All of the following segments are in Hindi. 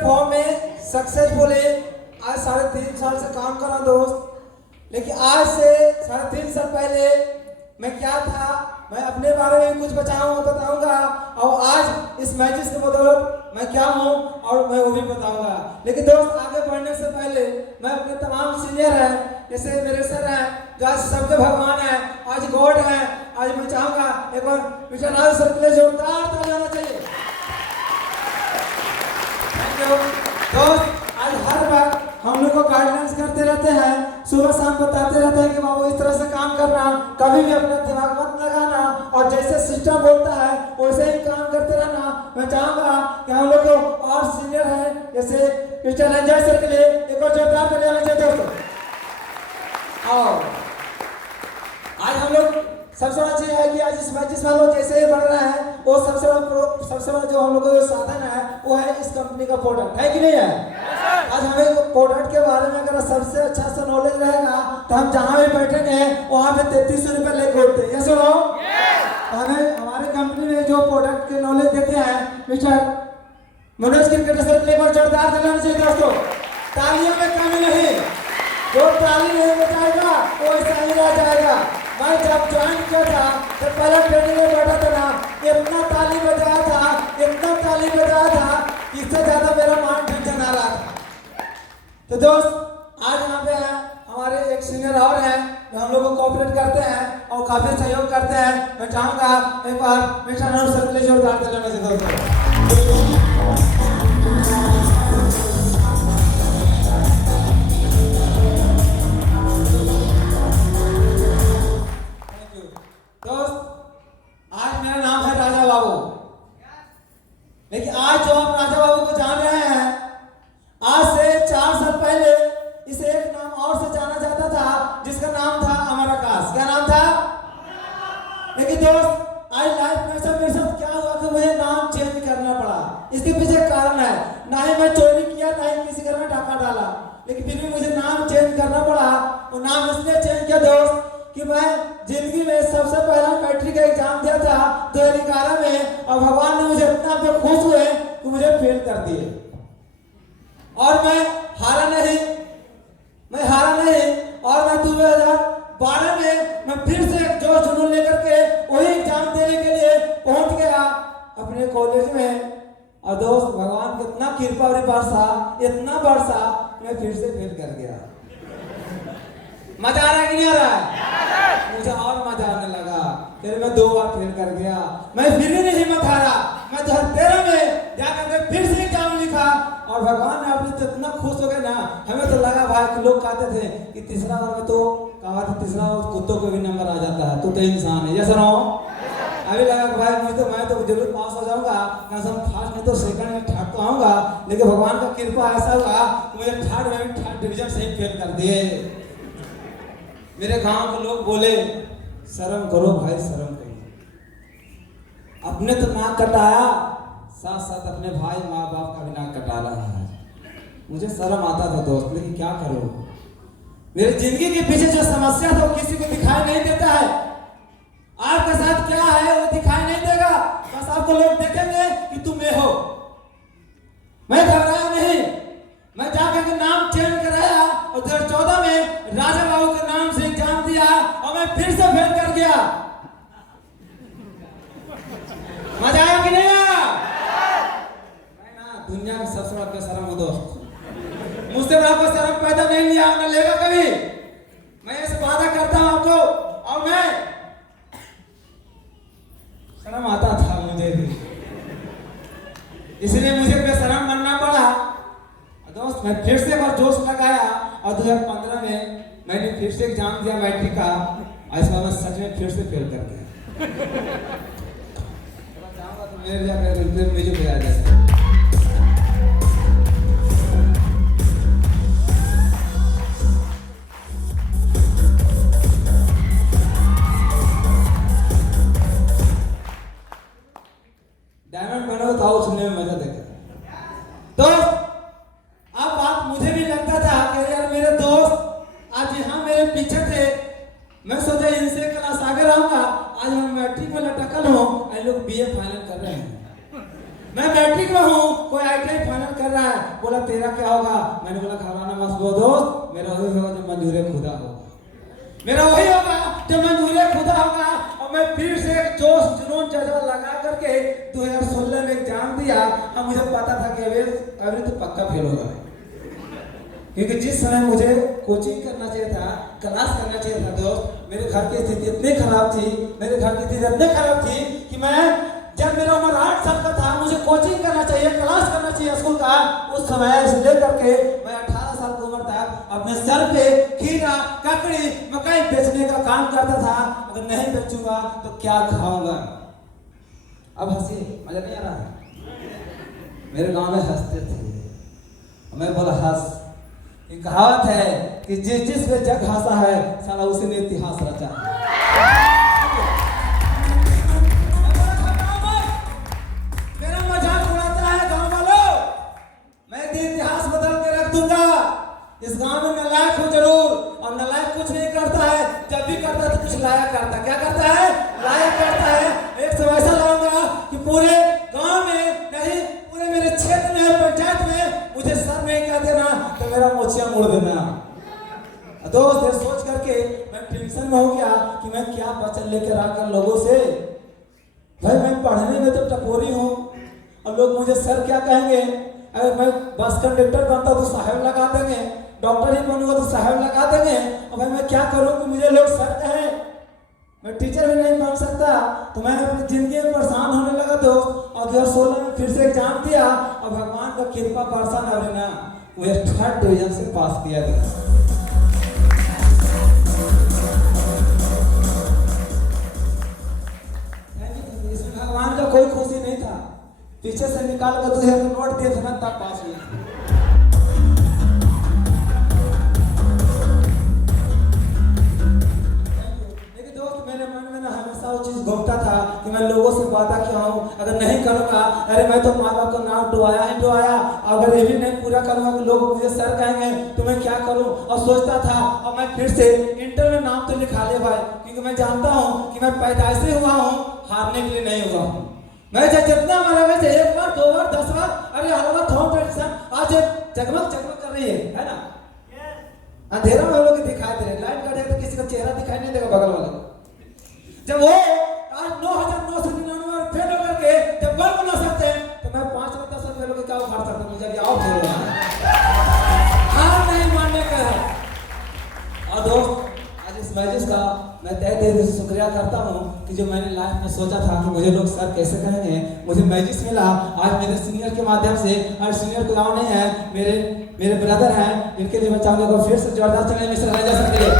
फॉर्म में सक्सेसफुल है। आज 3.5 साल से काम कर रहा हूँ दोस्त, लेकिन आज से 3.5 साल पहले मैं क्या था, मैं अपने बारे में कुछ बताऊंगा और आज इस मैजिक के बदौलत मैं क्या हूँ और मैं वो भी बताऊंगा। लेकिन दोस्त आगे बढ़ने से पहले मैं अपने तमाम सीनियर हैं, जैसे मेरे सर हैं जो आज सबके भगवान हैं, आज गॉड हैं, आज मैं चाहूंगा एक बार मिस्टर राज सर के लिए जोरदार ताली होना चाहिए। थैंक यू दोस्त। आज हर बार हम लोग को गाइडलाइंस करते रहते हैं, सुबह शाम बताते रहते हैं कि बाबू इस तरह से काम करना, कभी भी अपना दिमाग मत लगाना और जैसे सिस्टम बोलता है वैसे ही काम करते रहना। मैं चाहूंगा कि हम लोग को और सीनियर हैं जैसे मिस्टर रंजय सर के लिए एक और जोरदार ताली होना चाहिए दोस्तों। और आज हम लोग सबसे बड़ा चीज है कि आज इस मैजिक में लोग जैसे ही बढ़ रहा है वो सबसे बड़ा जो हम लोग को जो साधन है वो है इस कंपनी का प्रोडक्ट, है कि नहीं है। आज हमें प्रोडक्ट के बारे में अगर सबसे अच्छा सा नॉलेज रहेगा तो हम जहाँ भी बैठेंगे वहाँ पे 3300 रुपये लेके उठते हैं। सुनो हमें हमारे कंपनी में जो प्रोडक्ट के नॉलेज देते हैं मिस्टर मनोज क्रिकेटर सर के लिए जोरदार दिलाना चाहिए दोस्तों। तालियों में कमी नहीं, जो ताली नहीं बजाएगा वो ऐसा ही रह जाएगा। मैं जब ज्वाइन किया था जब पहला ट्रेनिंग में बैठा था ना, इतना ताली बजाया था, इतना ताली बजाया था, इससे ज्यादा मेरा मान टेंशन आ रहा था। तो दोस्त आज यहाँ पे हैं हमारे एक सीनियर और हैं जो हम लोग को कोऑपरेट करते हैं और काफी सहयोग करते हैं। मैं चाहूंगा एक बार मिस्टर अनुज सर के लिए जोरदार ताली होना चाहिए दोस्तों। लेकिन आज जो आप राजा बाबू को जान रहे हैं, आज से 4 साल पहले इसे एक नाम और से जाना जाता था जिसका नाम था अमर आकाश। क्या नाम था? लेकिन दोस्त आज लाइफ में सब मेरे साथ क्या हुआ कि मुझे नाम चेंज करना पड़ा। इसके पीछे कारण है, ना ही मैं चोरी किया ना ही किसी घर में डाका डाला, लेकिन फिर भी मुझे नाम चेंज करना पड़ा। और नाम इसलिए चेंज किया दोस्त कि मैं जिंदगी में सबसे पहला मैट्रिक का एग्जाम दिया था 2011 में और भगवान ने मुझे इतना पे खुश हुए कि मुझे फेल कर दिए। और मैं हारा नहीं और मैं 2012 में मैं फिर से एक जोश जुनून लेकर के वही एग्जाम देने के लिए पहुंच गया अपने कॉलेज में। और दोस्त भगवान की इतना कृपा और इतना बरसा मैं फिर से फेल कर गया। मजा आ रहा है कि नहीं आ रहा है? मुझे और मजा आने लगा। फिर मैं 2 बार फेल कर गया। मैं फिर भी नहीं हिम्मत हारा। मैं 2013 में जाकर के फिर से एग्जाम लिखा और भगवान ने अपने इतना खुश हो गए ना, हमें तो लगा भाई कि लोग कहते थे कि तीसरा बार में तो कहा था तीसरा कुत्तों को भी नंबर आ जाता है, तो इंसान है। जैसा रहो अभी लगा कि भाई मैं तो जरूर पास हो जाऊंगा, फर्स्ट नहीं तो सेकंड में थर्ड तो आऊंगा। लेकिन भगवान का कृपा ऐसा हुआ मुझे थर्ड डिवीजन से ही फेल कर दिए। मेरे गांव के लोग बोले शर्म करो भाई, शर्म करो। अपने तो नाक कटाया, साथ साथ अपने भाई माँ बाप का भी नाक कटा रहा है। मुझे शर्म आता था दोस्त, लेकिन क्या करो, मेरी जिंदगी के पीछे जो समस्या था वो किसी को दिखाई नहीं देता है। आपके साथ क्या है वो दिखाई नहीं देगा, बस आपको लोग देखेंगे कि तुम में हो। मैं घबराया नहीं, मैं जाकर के नाम चेंज कराया और 2014 में राजा बाबू के नाम से एग्जाम दिया और मैं फिर से फेल कर गया। मजा आया कि नहीं आया? मैं ना दुनिया में सबसे बड़ा बेशरम हूं दोस्त, मुझसे बड़ा कोई शर्म पैदा नहीं लिया ना लेगा कभी। मैं ऐसे वादा करता हूं आपको, और मैं शर्म आता था मुझे भी, इसलिए मुझे बेशरम बनना पड़ा। दोस्त मैं फिर से एक बार जोश लगाया और 2015 में मैंने फिर से एग्जाम दिया मैट्रिक का। इस बार मैं सच में फिर से फेल कर गया। तो मेरे जाकर मुझे बुलाया जाता है। डायमंड बनो तो आओ सुनने में मजा देगा दोस्त। अब बात मुझे भी लगता था कि यार मेरे दोस्त आज यहाँ मेरे पीछे थे, मैं सोचा इनसे क्लास आगे रहूंगा। आज मैं मैट्रिक में लटकल हूँ, लोग बीए फाइनल कर रहे हैं, मैं मैट्रिक में हूँ बोला तेरा क्या होगा? मैंने बोला घबराना मत दोस्त, मेरा वही होगा जो मंजूर खुदा होगा, मेरा वही होगा जो मंजूर खुदा होगा। और मैं फिर से जोश जुनून जज्बा लगा करके 2016 में एग्जाम दिया। अब मुझे पता था कि अभी तो पक्का फेल होगा, क्योंकि जिस समय मुझे कोचिंग करना चाहिए था, क्लास करना चाहिए था दोस्त, मेरे घर की स्थिति इतनी खराब थी, कि मैं जब मेरा उम्र 8 साल का था, मुझे कोचिंग करना चाहिए, क्लास करना चाहिए स्कूल का, उस समय से लेकर के मैं 18 साल की उम्र तक अपने सर पे खीरा, ककड़ी, मकई बेचने का काम करता था। अगर नहीं बेचूंगा तो क्या खाऊंगा? अब हंसी मजा नहीं आ रहा है? मेरे गांव में हंसते थे, मैं बोला हंस। एक कहावत है कि जिस पे जग हंसा है साला उसी ने इतिहास रचा है। मेरा मजाक उड़ाता है गांव वालों, मैं इतिहास बदल के रख दूंगा। इस गांव में नालायक हो जरूर, और नालायक कुछ नहीं करता है, जब भी करता है तो कुछ लायक करता है। क्या करता है? लायक करता है। एक समय ऐसा लाऊंगा कि पूरे गांव में नहीं, पूरे मेरे क्षेत्र में, पंचायत में मुझे सर नहीं कह देना तो मेरा मोचिया मोड़ देना। दोस्त ये सोच करके मैं टेंशन में हो गया कि मैं क्या वचन लेकर आकर लोगों से, भाई मैं पढ़ने में तो टपोरी हूँ, और लोग मुझे सर क्या कहेंगे? अगर मैं बस कंडक्टर बनता तो साहब लगा देंगे, डॉक्टर ही बनूंगा तो साहब लगा देंगे, और भाई मैं क्या करूं कि मुझे लोग सर कहें? मैं टीचर भी नहीं बन सकता। तो मैंने अपनी जिंदगी में परेशान होने लगा दोस्त, और 2016 में फिर से एग्जाम दिया, और भगवान का कृपा बरसा ना मुझे 3rd डिवीजन से पास किया गया। इसमें भगवान का कोई खुशी नहीं था, पीछे से निकाल कर 2000 का नोट दिए थे ना तब पास हुई थी। लेकिन दोस्त मेरे मन में ना हमेशा वो चीज घूमता था कि मैं लोगों से वादा किया हूँ, अगर नहीं करूँगा, अरे मैं तो माँ बाप का नाम डुबाया, अगर ये भी नहीं पूरा करूँगा तो लोग मुझे सर कहेंगे, तो मैं क्या करूँ? और सोचता था, और मैं फिर से इंटर में नाम तो लिखा ले भाई, क्योंकि मैं जानता हूँ कि मैं पैदाइश से हुआ हूँ, हारने के लिए नहीं हुआ हूँ। मैं जितना मारा वैसे 1 बार 2 बार 10 बार, अरे हलवा थोड़ा ट्रेडिशन आज जगमग कर रही है ना? अंधेरा में लोग दिखाई दे रहे, लाइट कटेगा तो किसी का चेहरा दिखाई नहीं देगा बगल वाले को। जब वो आज 9,999 फेल होकर के जब बल बना सकते हैं, तो मैं 5 और 10 फेल होकर क्या उखाड़ सकता हूँ? मुझे आओ फेल होना हार नहीं मानने का है। और दोस्त आज इस मैजिस का मैं तहे दिल से शुक्रिया करता हूँ कि जो मैंने लाइफ में सोचा था कि मुझे लोग सर कैसे कहेंगे, मुझे मैजिस मिला। आज मेरे सीनियर के माध्यम से, और सीनियर को गाँव नहीं है, मेरे ब्रदर हैं, इनके लिए मैं चाहूँगा फिर से जोरदार चले मिस्टर राजा सर के लिए।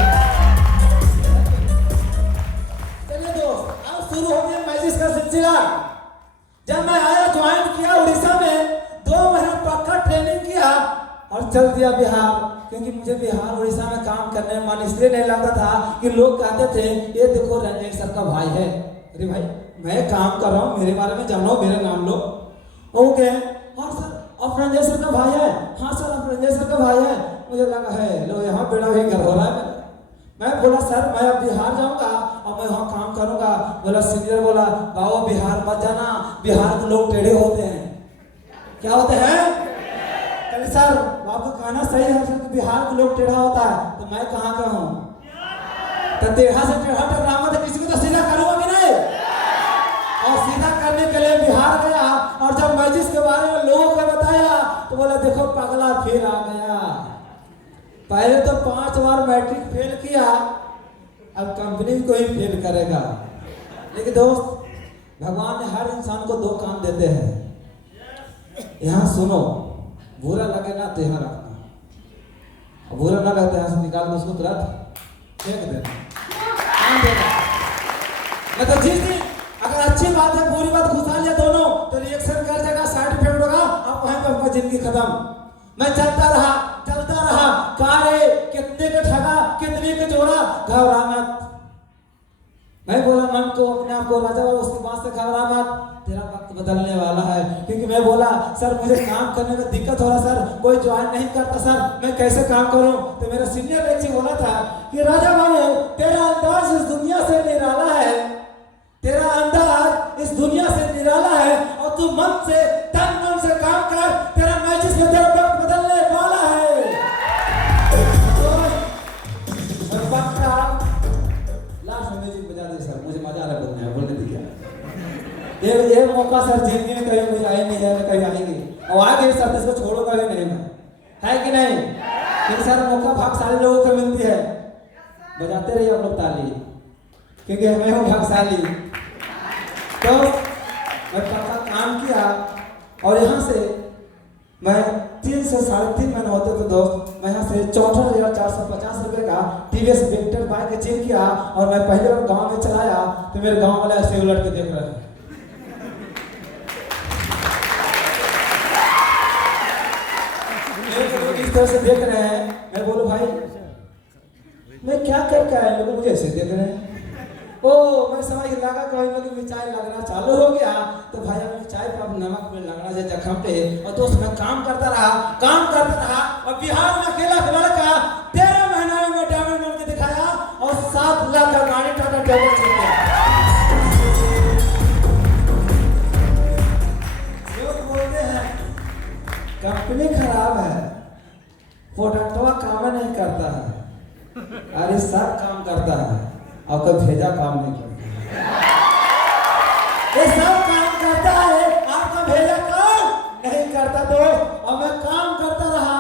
चलिए दोस्त अब शुरू हो गया मैजिस का सिलसिला। जब मैं आया ज्वाइन किया उड़ीसा में, 2 महीना पक्का ट्रेनिंग किया और चल दिया बिहार, क्योंकि मुझे बिहार उड़ीसा में काम करने में मन इसलिए नहीं लगता था कि लोग कहते थे ये देखो रंजन सर का भाई है। अरे भाई मैं काम कर रहा हूँ, मेरे बारे में जानो, मेरा नाम लो। ओके हाँ सर आप रंजन सर का भाई है? हाँ सर आप रंजन सर का भाई है। मुझे लगा है लो यहाँ बेड़ा भी घर हो रहा है। मैं बोला सर मैं अब बिहार जाऊँगा और मैं वहाँ काम करूँगा। बोला सीनियर बोला बाबू बिहार मत जाना, बिहार के लोग टेढ़े होते हैं। क्या होते हैं? सर आपका कहना सही है सर कि बिहार के लोग टेढ़ा होता है, तो मैं कहाँ का हूँ? तो टेढ़ा से टेढ़ा टकराऊंगा तो किसी को तो सीधा करूँगा कि नहीं? और सीधा करने के लिए बिहार गया, और जब मैजिस के बारे में लोगों को बताया तो बोला देखो पगला फिर आ गया। पहले तो 5 बार मैट्रिक फेल किया, अब कंपनी को ही फेल करेगा। लेकिन दोस्त भगवान ने हर इंसान को 2 कान देते हैं। यहाँ सुनो, बुरा लगे ना तो यहाँ रखना, और बुरा ना लगता यहाँ से निकाल के उसको तुरंत फेंक देना। मतलब जिस दिन अगर अच्छी बात है बुरी बात घुसा लिया दोनों तो रिएक्शन कर जाएगा, साइड इफेक्ट होगा, अब वहीं पर आपका जिंदगी खत्म। मैं चलता रहा कारे कितने के ठगा कितने के जोड़ा, घबरा मत। मैं बोला मन को अपने आप को राजा, उसके बाद से घबरा मत, तेरा वक्त बदलने वाला है। क्योंकि मैं बोला सर मुझे काम करने में दिक्कत हो रहा सर, कोई ज्वाइन नहीं करता सर, मैं कैसे काम करूं? तो मेरा सीनियर लेक्चर बोला था कि राजा बाबू तेरा अंदाज इस दुनिया से निराला है, तेरा अंदाज इस दुनिया से निराला है, और तू मन से तन मन से काम कर, तेरा मैजिस में तेरा ये मौका सर जिंदगी में कभी मुझे आए नहीं जाए, कभी आएंगे और आगे सर इसको छोड़ूंगा भी नहीं मैं, है कि नहीं? लेकिन सर मौका भाग्यशाली लोगों को मिलती है। बजाते रहिए आप लोग ताली, क्योंकि मैं हूँ भाग्यशाली। तो मैं पक्का काम किया और यहाँ से मैं 3 से 3.5 महीने होते थे दोस्त, मैं यहाँ से 64,450 रुपये का टीवीएस विक्टर बाइक अचीव किया और मैं पहले बार गांव में चलाया तो मेरे गांव वाले ऐसे उलट के देख रहे हैं। इस तरह से देख रहे हैं, मैं बोलो भाई मैं क्या करके आया, लोग मुझे ऐसे देख रहे हैं। ओ मैं समझ लगा कोई ना कोई चाय लगना चालू हो गया तो भाई अपनी चाय पर नमक में लगना से जख्म पे। और दोस्त मैं काम करता रहा और बिहार में अकेला लड़का 13 महीना में मैं डायमंड बन के दिखाया और 7 लाख का गाड़ी टाटा टेबल चल गया। लोग बोलते हैं कंपनी खराब है, प्रोडक्टवा काम नहीं करता है। अरे सब काम करता है, आपका भेजा काम नहीं करता। ये सब काम करता है, आपका भेजा काम नहीं करता दोस्त। और मैं काम करता रहा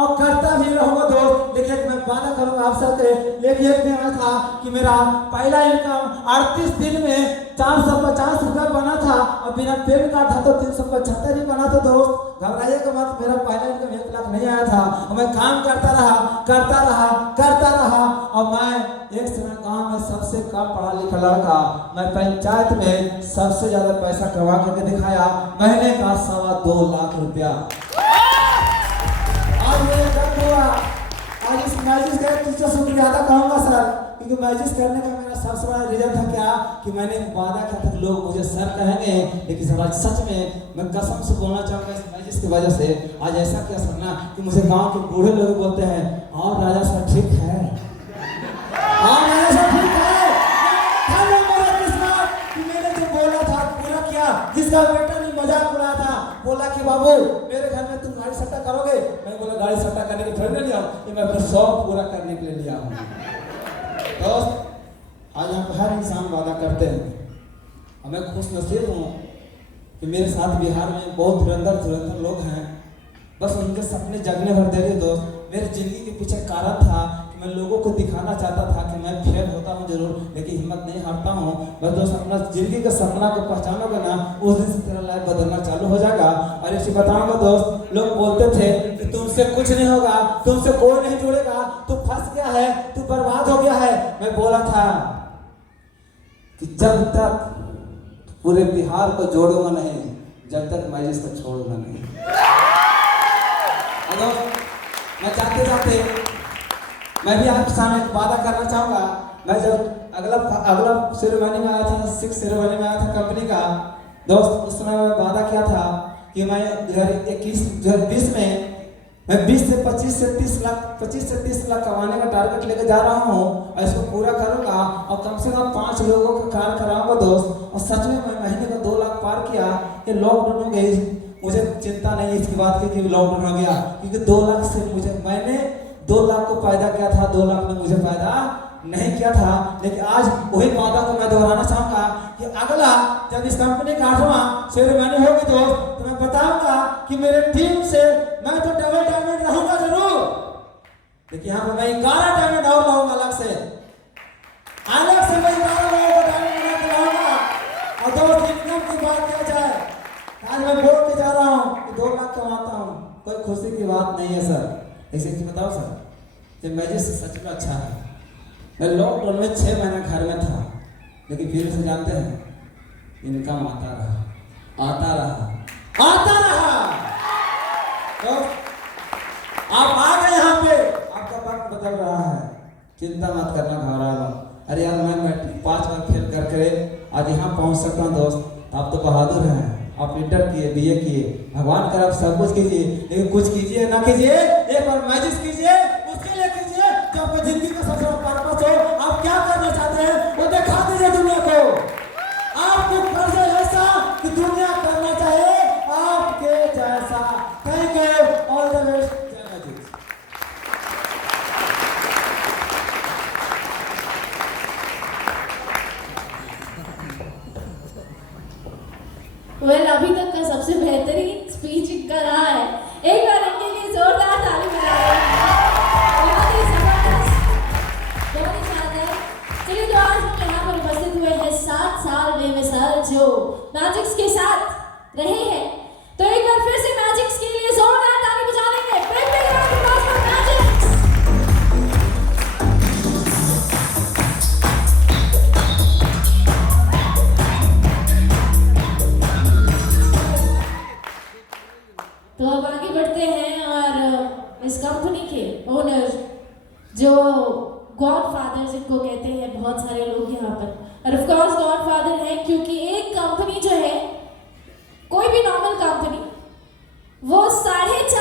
और करता भी रहूंगा दोस्त। लेकिन मैं वादा करूंगा आप सबसे, लेकिन एक दिन था कि मेरा पहला इनकम 38 दिन में 450 रुपया बना था और बिना पेन कार्ड था तो 375 ही बना था दोस्त। घबराइए के बाद मेरा पहला इनकम 1 लाख नहीं आया था और मैं काम करता रहा और मैं एक समय गांव में सबसे कम पढ़ा लिखा लड़का, मैं पंचायत में सबसे ज्यादा पैसा कमा करके दिखाया, महीने का 2.25 लाख रुपया। आज मेरे दर्द हुआ, आज इस मैजिक का टीचर से ज्यादा कहूँगा सर, क्योंकि मैजिक करने का मेरा सबसे बड़ा रीजन था क्या कि मैंने वादा किया था कि लोग मुझे सर कहेंगे, लेकिन सर आज सच में मैं कसम से बोलना चाहूँगा इस मैजिक की वजह से आज ऐसा क्या सुनना कि मुझे गांव के बूढ़े लोग बोलते हैं हाँ राजा सर ठीक है, हाँ राजा सर ठीक है। मैंने जो बोला था पूरा किया, जिसका बेटा ने मजाक उड़ाया था, बोला कि बाबू मेरे घर में तुम गाड़ी सट्टा करोगे, मैं बोला गाड़ी सट्टा करने के थोड़ी लिया, मैं अपना शौक पूरा करने के लिए लिया हूँ। दोस्त आज यहाँ पर हर इंसान वादा करते हैं और मैं खुश नसीब हूँ कि मेरे साथ बिहार में बहुत धुरंधर लोग हैं, बस उनके सपने जगने भर दे रहे दोस्त। मेरी जिंदगी के पीछे कारण था कि मैं लोगों को दिखाना चाहता था कि मैं फेल होता हूँ जरूर, लेकिन हिम्मत नहीं हारता हूँ। बस दोस्त अपना जिंदगी के सपना को पहचानोगे ना, उस दिन से तेरा लाइफ बदलना चालू हो जाएगा। और इसे बताऊंगा दोस्त, लोग बोलते थे कि तुमसे कुछ नहीं होगा, तुमसे कोई नहीं जुड़ेगा, तू फंस गया है, तू बर्बाद हो गया है। मैं बोला था कि जब तक पूरे बिहार को जोड़ूंगा नहीं, जब तक मैं इसको छोड़ूंगा नहीं। मैं जाते मैं भी आपके सामने एक वादा करना चाहूँगा। मैं जब अगला सेरेमनी में आया था, 6 सेरेमनी में आया था कंपनी का दोस्त, उस समय मैं वादा किया था कि मैं 2020 में मैं 20 से 25 से 30 लाख कमाने का टारगेट लेकर जा रहा हूँ और इसको पूरा करूँगा और कम से कम 5 लोगों का कार्य कराऊंगा दोस्त। और सच में मैं महीने का 2 लाख पार किया। ये लॉकडाउन हो गई, मुझे चिंता नहीं है इसकी बात की कि लॉकडाउन हो गया, क्योंकि 2 लाख से मैंने 2 लाख को पैदा किया था, 2 लाख ने मुझे पैदा नहीं किया था। लेकिन आज वही वादा को मैं दोहराना चाहूँगा कि अगला जब इस कंपनी का 8वां सेरेमनी होगी दोस्त, तो मैं बताऊंगा कि मेरे टीम से मैं तो डबल डायमंड रहूंगा जरूर, लेकिन यहाँ पर मैं 11 डायमंड और लाऊंगा अलग से मैं 11 लोगों को डायमंड बना के लाऊंगा। और दोस्त इनकम की बात किया जाए, आज मैं बोल के जा रहा हूँ कि 2 लाख कमाता हूँ, कोई खुशी की बात नहीं है सर। ऐसे बताओ सर, जब मैजिक सच में अच्छा है। मैं लॉकडाउन में 6 महीना घर में था, लेकिन फिर से जानते हैं इनकम आता रहा। तो आप आ गए यहाँ पे, आपका वक्त बदल रहा है, चिंता मत करना, घबरा मत। अरे यार मैं 5 बार फेल करके आज यहाँ पहुँच सकता हूँ दोस्त। आप तो बहादुर हैं, आप इंटर किए, BA किए, भगवान कर आप सब कुछ कीजिए, लेकिन कुछ कीजिए ना कीजिए, एक बार मैजिक कीजिए, उसके लिए कीजिए जो आपकी जिंदगी का सबसे बड़ा पर्पस हो। आप क्या करना चाहते हैं वो दिखा दीजिए दुनिया को। आपको कर्ज ऐसा कि दुनिया करना चाहे आपके जैसा। Thank you, all the best, जय मैजिक। एक बार इनके लिए जोरदार ताली बजाएं। बहुत ही जबरदस्त, बहुत ही शानदार। चलिए तो आज हम यहाँ पर उपस्थित हुए हैं 7 साल बेमिसाल जो मैजिक्स के साथ रहे हैं, तो एक बार फिर से मैजिक्स के लिए जोरदार ताली बजा लेंगे। Big big round of applause for magics. तो अब आगे बढ़ते हैं और इस कंपनी के ओनर जो गॉडफादर जिनको कहते हैं बहुत सारे लोग यहाँ पर, और ऑफ कोर्स गॉडफादर है क्योंकि एक कंपनी जो है, कोई भी नॉर्मल कंपनी वो 4.5